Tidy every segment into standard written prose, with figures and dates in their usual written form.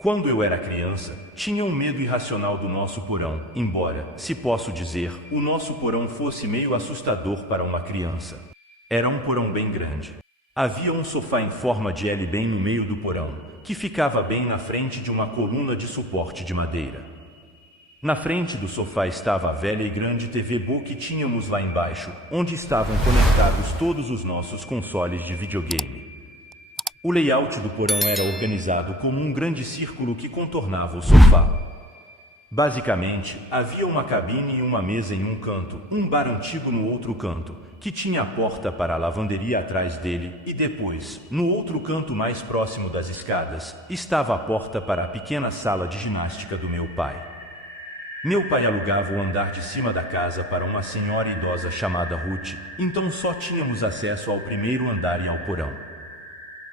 Quando eu era criança, tinha um medo irracional do nosso porão, embora, se posso dizer, o nosso porão fosse meio assustador para uma criança. Era um porão bem grande. Havia um sofá em forma de L bem no meio do porão, que ficava bem na frente de uma coluna de suporte de madeira. Na frente do sofá estava a velha e grande TV boa que tínhamos lá embaixo, onde estavam conectados todos os nossos consoles de videogame. O layout do porão era organizado como um grande círculo que contornava o sofá. Basicamente, havia uma cabine e uma mesa em um canto, um bar antigo no outro canto, que tinha a porta para a lavanderia atrás dele, e depois, no outro canto mais próximo das escadas, estava a porta para a pequena sala de ginástica do meu pai. Meu pai alugava o andar de cima da casa para uma senhora idosa chamada Ruth, então só tínhamos acesso ao primeiro andar e ao porão.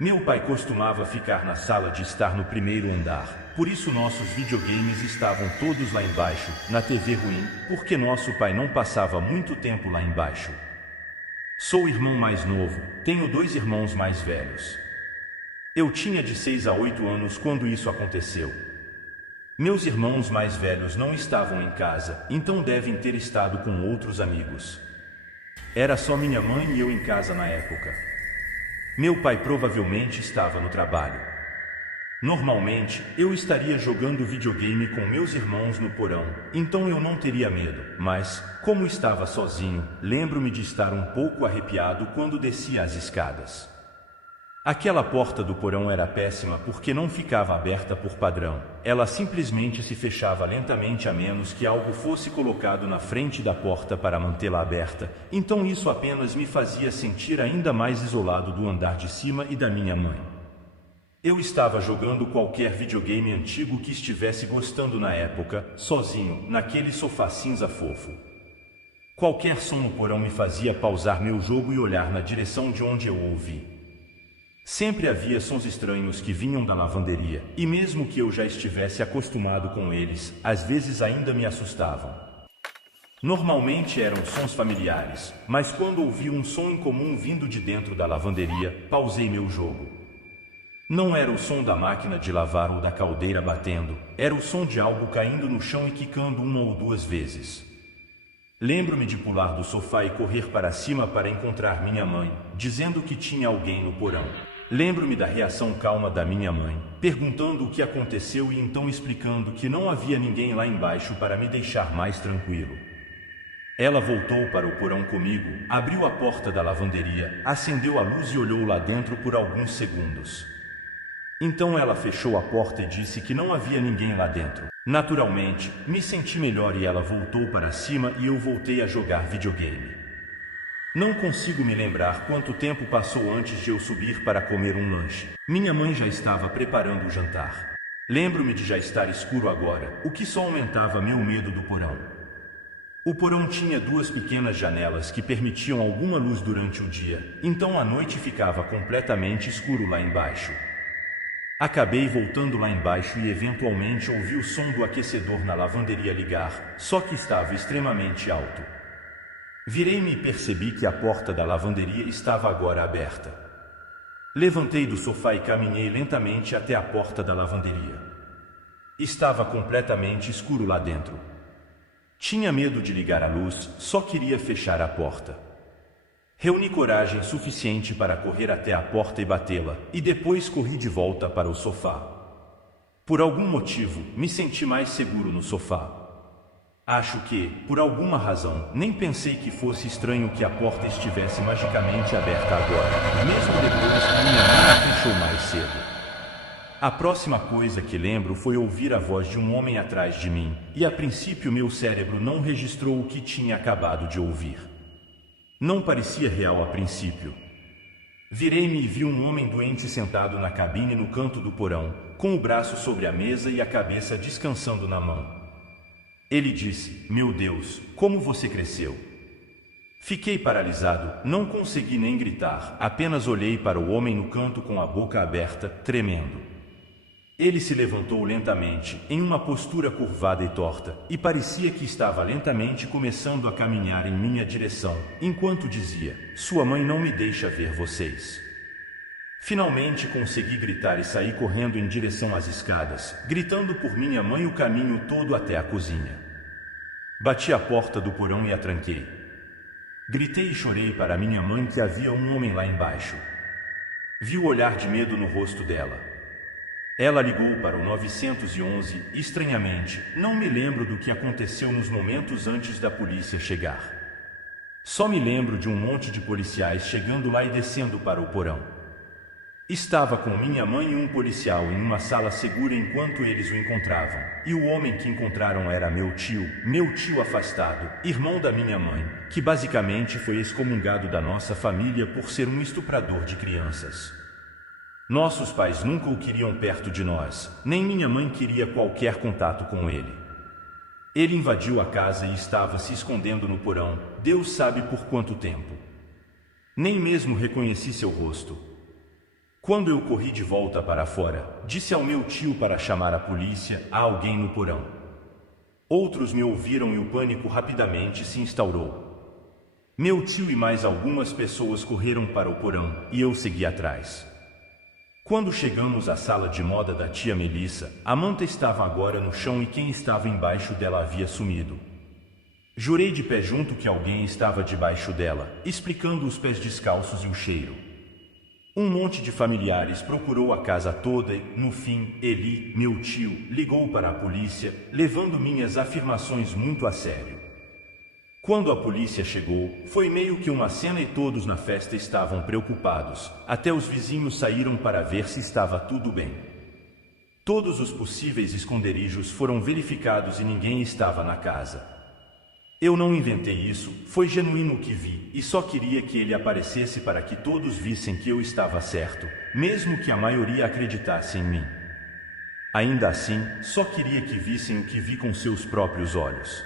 Meu pai costumava ficar na sala de estar no primeiro andar, por isso nossos videogames estavam todos lá embaixo, na TV ruim, porque nosso pai não passava muito tempo lá embaixo. Sou o irmão mais novo, tenho 2 irmãos mais velhos. Eu tinha de 6 a 8 anos quando isso aconteceu. Meus irmãos mais velhos não estavam em casa, então devem ter estado com outros amigos. Era só minha mãe e eu em casa na época. Meu pai provavelmente estava no trabalho. Normalmente, eu estaria jogando videogame com meus irmãos no porão, então eu não teria medo, mas, como estava sozinho, lembro-me de estar um pouco arrepiado quando descia as escadas. Aquela porta do porão era péssima porque não ficava aberta por padrão, ela simplesmente se fechava lentamente a menos que algo fosse colocado na frente da porta para mantê-la aberta, então isso apenas me fazia sentir ainda mais isolado do andar de cima e da minha mãe. Eu estava jogando qualquer videogame antigo que estivesse gostando na época, sozinho, naquele sofá cinza fofo. Qualquer som no porão me fazia pausar meu jogo e olhar na direção de onde eu ouvi. Sempre havia sons estranhos que vinham da lavanderia, e mesmo que eu já estivesse acostumado com eles, às vezes ainda me assustavam. Normalmente eram sons familiares, mas quando ouvi um som incomum vindo de dentro da lavanderia, pausei meu jogo. Não era o som da máquina de lavar ou da caldeira batendo, era o som de algo caindo no chão e quicando 1 ou 2 vezes. Lembro-me de pular do sofá e correr para cima para encontrar minha mãe, dizendo que tinha alguém no porão. Lembro-me da reação calma da minha mãe, perguntando o que aconteceu e então explicando que não havia ninguém lá embaixo para me deixar mais tranquilo. Ela voltou para o porão comigo, abriu a porta da lavanderia, acendeu a luz e olhou lá dentro por alguns segundos. Então ela fechou a porta e disse que não havia ninguém lá dentro. Naturalmente, me senti melhor e ela voltou para cima e eu voltei a jogar videogame. Não consigo me lembrar quanto tempo passou antes de eu subir para comer um lanche. Minha mãe já estava preparando o jantar. Lembro-me de já estar escuro agora, o que só aumentava meu medo do porão. O porão tinha 2 pequenas janelas que permitiam alguma luz durante o dia, então à noite ficava completamente escuro lá embaixo. Acabei voltando lá embaixo e eventualmente ouvi o som do aquecedor na lavanderia ligar, só que estava extremamente alto. Virei-me e percebi que a porta da lavanderia estava agora aberta. Levantei do sofá e caminhei lentamente até a porta da lavanderia. Estava completamente escuro lá dentro. Tinha medo de ligar a luz, só queria fechar a porta. Reuni coragem suficiente para correr até a porta e batê-la, e depois corri de volta para o sofá. Por algum motivo, me senti mais seguro no sofá. Acho que, por alguma razão, nem pensei que fosse estranho que a porta estivesse magicamente aberta agora, mesmo depois que minha mãe a fechou mais cedo. A próxima coisa que lembro foi ouvir a voz de um homem atrás de mim, e a princípio meu cérebro não registrou o que tinha acabado de ouvir. Não parecia real a princípio. Virei-me e vi um homem doente sentado na cabine no canto do porão, com o braço sobre a mesa e a cabeça descansando na mão. Ele disse: "Meu Deus, como você cresceu!" Fiquei paralisado, não consegui nem gritar, apenas olhei para o homem no canto com a boca aberta, tremendo. Ele se levantou lentamente, em uma postura curvada e torta, e parecia que estava lentamente começando a caminhar em minha direção, enquanto dizia: "Sua mãe não me deixa ver vocês." Finalmente consegui gritar e saí correndo em direção às escadas, gritando por minha mãe o caminho todo até a cozinha. Bati a porta do porão e a tranquei. Gritei e chorei para minha mãe que havia um homem lá embaixo. Vi o olhar de medo no rosto dela. Ela ligou para o 911 e, estranhamente, não me lembro do que aconteceu nos momentos antes da polícia chegar. Só me lembro de um monte de policiais chegando lá e descendo para o porão. Estava com minha mãe e um policial em uma sala segura enquanto eles o encontravam, e o homem que encontraram era meu tio afastado, irmão da minha mãe, que basicamente foi excomungado da nossa família por ser um estuprador de crianças. Nossos pais nunca o queriam perto de nós, nem minha mãe queria qualquer contato com ele. Ele invadiu a casa e estava se escondendo no porão, Deus sabe por quanto tempo. Nem mesmo reconheci seu rosto. Quando eu corri de volta para fora, disse ao meu tio para chamar a polícia, há alguém no porão. Outros me ouviram e o pânico rapidamente se instaurou. Meu tio e mais algumas pessoas correram para o porão e eu segui atrás. Quando chegamos à sala de moda da tia Melissa, a manta estava agora no chão e quem estava embaixo dela havia sumido. Jurei de pé junto que alguém estava debaixo dela, explicando os pés descalços e o cheiro. Um monte de familiares procurou a casa toda e, no fim, Eli, meu tio, ligou para a polícia, levando minhas afirmações muito a sério. Quando a polícia chegou, foi meio que uma cena e todos na festa estavam preocupados, até os vizinhos saíram para ver se estava tudo bem. Todos os possíveis esconderijos foram verificados e ninguém estava na casa. Eu não inventei isso, foi genuíno o que vi, e só queria que ele aparecesse para que todos vissem que eu estava certo, mesmo que a maioria acreditasse em mim. Ainda assim, só queria que vissem o que vi com seus próprios olhos.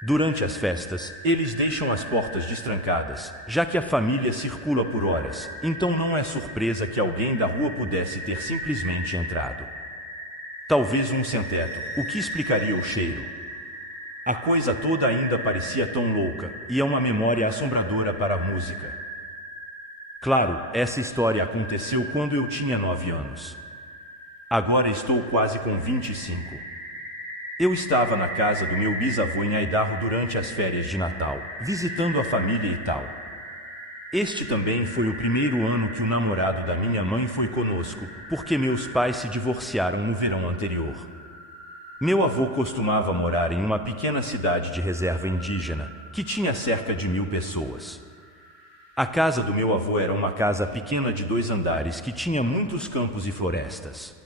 Durante as festas, eles deixam as portas destrancadas, já que a família circula por horas, então não é surpresa que alguém da rua pudesse ter simplesmente entrado. Talvez um sem-teto, o que explicaria o cheiro. A coisa toda ainda parecia tão louca, e é uma memória assombradora para a música. Claro, essa história aconteceu quando eu tinha 9 anos. Agora estou quase com 25. Eu estava na casa do meu bisavô em Idaho durante as férias de Natal, visitando a família e tal. Este também foi o primeiro ano que o namorado da minha mãe foi conosco, porque meus pais se divorciaram no verão anterior. Meu avô costumava morar em uma pequena cidade de reserva indígena, que tinha cerca de 1000 pessoas. A casa do meu avô era uma casa pequena de 2 andares que tinha muitos campos e florestas.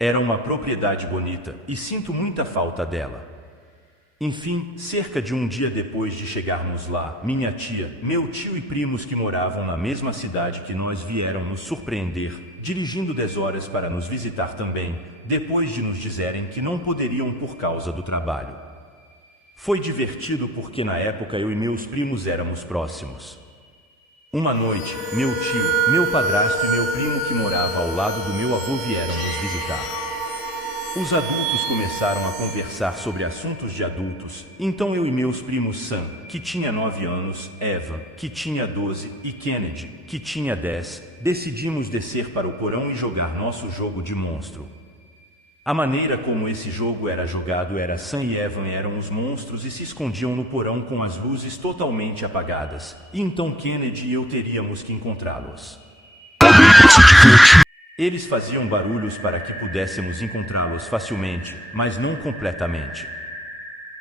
Era uma propriedade bonita, e sinto muita falta dela. Enfim, cerca de um dia depois de chegarmos lá, minha tia, meu tio e primos que moravam na mesma cidade que nós vieram nos surpreender, dirigindo 10 horas para nos visitar também, depois de nos dizerem que não poderiam por causa do trabalho. Foi divertido porque na época eu e meus primos éramos próximos. Uma noite, meu tio, meu padrasto e meu primo que morava ao lado do meu avô vieram nos visitar. Os adultos começaram a conversar sobre assuntos de adultos, então eu e meus primos Sam, que tinha 9 anos, Eva, que tinha 12, e Kennedy, que tinha 10, decidimos descer para o porão e jogar nosso jogo de monstro. A maneira como esse jogo era jogado era Sam e Evan eram os monstros e se escondiam no porão com as luzes totalmente apagadas, e então Kennedy e eu teríamos que encontrá-los. Eles faziam barulhos para que pudéssemos encontrá-los facilmente, mas não completamente.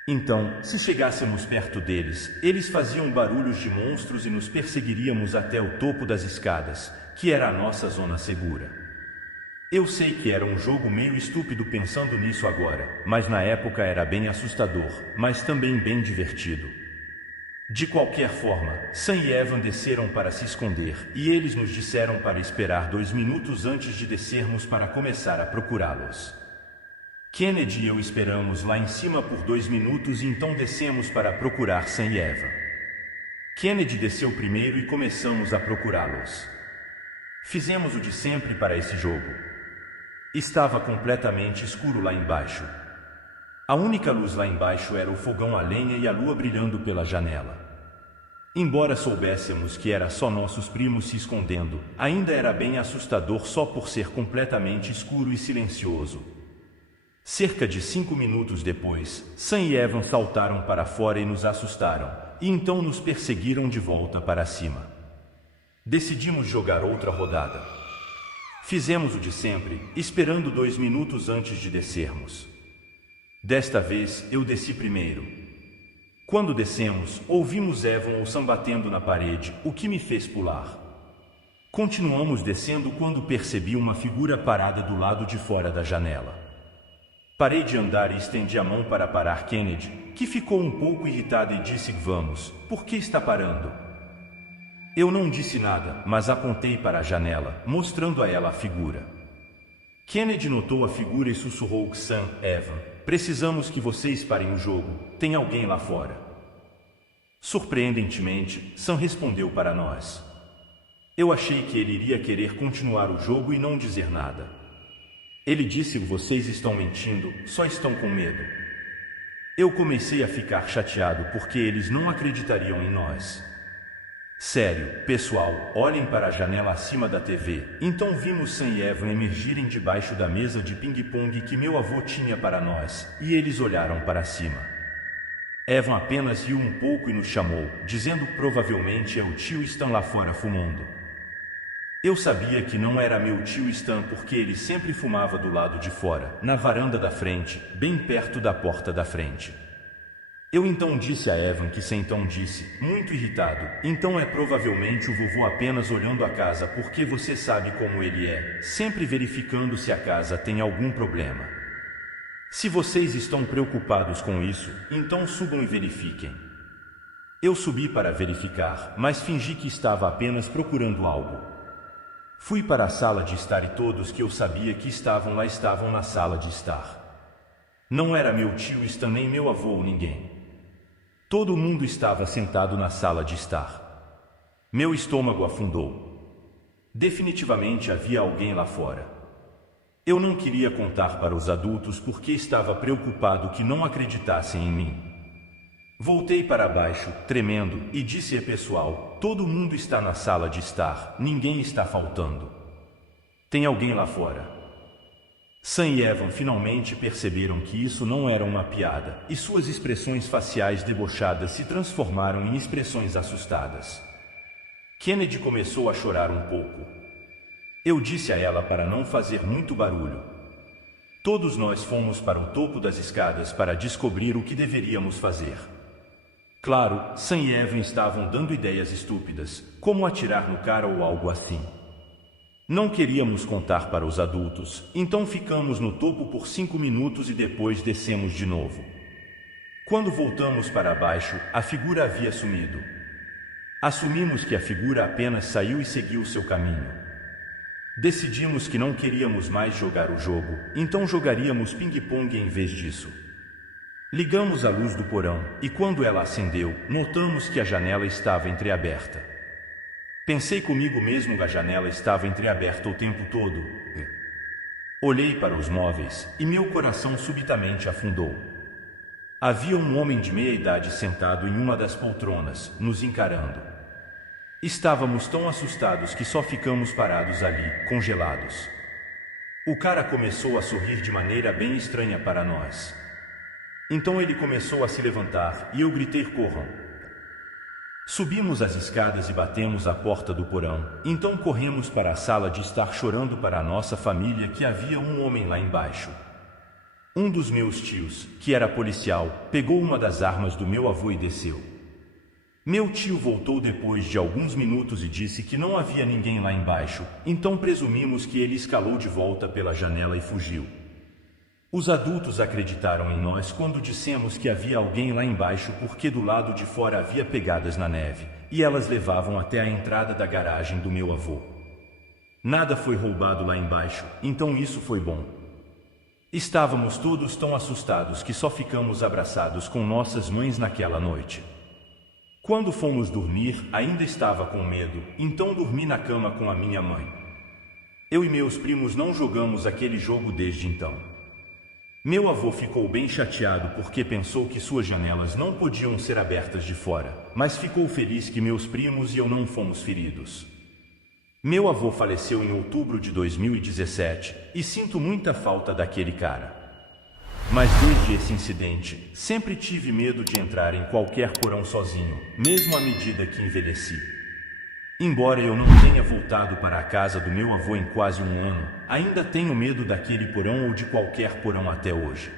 Então, se chegássemos perto deles, eles faziam barulhos de monstros e nos perseguiríamos até o topo das escadas, que era a nossa zona segura. Eu sei que era um jogo meio estúpido pensando nisso agora, mas na época era bem assustador, mas também bem divertido. De qualquer forma, Sam e Evan desceram para se esconder, e eles nos disseram para esperar 2 minutos antes de descermos para começar a procurá-los. Kennedy e eu esperamos lá em cima por 2 minutos e então descemos para procurar Sam e Evan. Kennedy desceu primeiro e começamos a procurá-los. Fizemos o de sempre para esse jogo. Estava completamente escuro lá embaixo. A única luz lá embaixo era o fogão a lenha e a lua brilhando pela janela. Embora soubéssemos que era só nossos primos se escondendo, ainda era bem assustador só por ser completamente escuro e silencioso. Cerca de 5 minutos depois, Sam e Evan saltaram para fora e nos assustaram, e então nos perseguiram de volta para cima. Decidimos jogar outra rodada. Fizemos o de sempre, esperando 2 minutos antes de descermos. Desta vez, eu desci primeiro. Quando descemos, ouvimos Evan ou Sam batendo na parede, o que me fez pular. Continuamos descendo quando percebi uma figura parada do lado de fora da janela. Parei de andar e estendi a mão para parar Kennedy, que ficou um pouco irritada e disse: "Vamos, por que está parando?" Eu não disse nada, mas apontei para a janela, mostrando a ela a figura. Kennedy notou a figura e sussurrou: "Sam, Evan, precisamos que vocês parem o jogo, tem alguém lá fora." Surpreendentemente, Sam respondeu para nós. Eu achei que ele iria querer continuar o jogo e não dizer nada. Ele disse: "Vocês estão mentindo, só estão com medo." Eu comecei a ficar chateado porque eles não acreditariam em nós. Sério, pessoal, olhem para a janela acima da TV. Então vimos Sam e Evan emergirem debaixo da mesa de ping-pong que meu avô tinha para nós, e eles olharam para cima. Evan apenas riu um pouco e nos chamou, dizendo: "Provavelmente é o tio Stan lá fora fumando." Eu sabia que não era meu tio Stan porque ele sempre fumava do lado de fora, na varanda da frente, bem perto da porta da frente. Eu então disse a Evan que Sam então disse, muito irritado: "Então é provavelmente o vovô apenas olhando a casa porque você sabe como ele é, sempre verificando se a casa tem algum problema. Se vocês estão preocupados com isso, então subam e verifiquem." Eu subi para verificar, mas fingi que estava apenas procurando algo. Fui para a sala de estar e todos que eu sabia que estavam lá estavam na sala de estar. Não era meu tio Stan nem meu avô ou ninguém. Todo mundo estava sentado na sala de estar. Meu estômago afundou. Definitivamente havia alguém lá fora. Eu não queria contar para os adultos porque estava preocupado que não acreditassem em mim. Voltei para baixo, tremendo, e disse: "Pessoal, todo mundo está na sala de estar, ninguém está faltando. Tem alguém lá fora." Sam e Evan finalmente perceberam que isso não era uma piada, e suas expressões faciais debochadas se transformaram em expressões assustadas. Kennedy começou a chorar um pouco. Eu disse a ela para não fazer muito barulho. Todos nós fomos para o topo das escadas para descobrir o que deveríamos fazer. Claro, Sam e Evan estavam dando ideias estúpidas, como atirar no cara ou algo assim. Não queríamos contar para os adultos, então ficamos no topo por 5 minutos e depois descemos de novo. Quando voltamos para baixo, a figura havia sumido. Assumimos que a figura apenas saiu e seguiu seu caminho. Decidimos que não queríamos mais jogar o jogo, então jogaríamos ping-pong em vez disso. Ligamos a luz do porão, e quando ela acendeu, notamos que a janela estava entreaberta. Pensei comigo mesmo que a janela estava entreaberta o tempo todo. Olhei para os móveis, e meu coração subitamente afundou. Havia um homem de meia idade sentado em uma das poltronas, nos encarando. Estávamos tão assustados que só ficamos parados ali, congelados. O cara começou a sorrir de maneira bem estranha para nós. Então ele começou a se levantar, e eu gritei: "Corram!" Subimos as escadas e batemos à porta do porão, então corremos para a sala de estar chorando para a nossa família que havia um homem lá embaixo. Um dos meus tios, que era policial, pegou uma das armas do meu avô e desceu. Meu tio voltou depois de alguns minutos e disse que não havia ninguém lá embaixo, então presumimos que ele escalou de volta pela janela e fugiu. Os adultos acreditaram em nós quando dissemos que havia alguém lá embaixo porque do lado de fora havia pegadas na neve, e elas levavam até a entrada da garagem do meu avô. Nada foi roubado lá embaixo, então isso foi bom. Estávamos todos tão assustados que só ficamos abraçados com nossas mães naquela noite. Quando fomos dormir, ainda estava com medo, então dormi na cama com a minha mãe. Eu e meus primos não jogamos aquele jogo desde então. Meu avô ficou bem chateado porque pensou que suas janelas não podiam ser abertas de fora, mas ficou feliz que meus primos e eu não fomos feridos. Meu avô faleceu em outubro de 2017 e sinto muita falta daquele cara. Mas desde esse incidente, sempre tive medo de entrar em qualquer porão sozinho, mesmo à medida que envelheci. Embora eu não tenha voltado para a casa do meu avô em quase um ano, ainda tenho medo daquele porão ou de qualquer porão até hoje.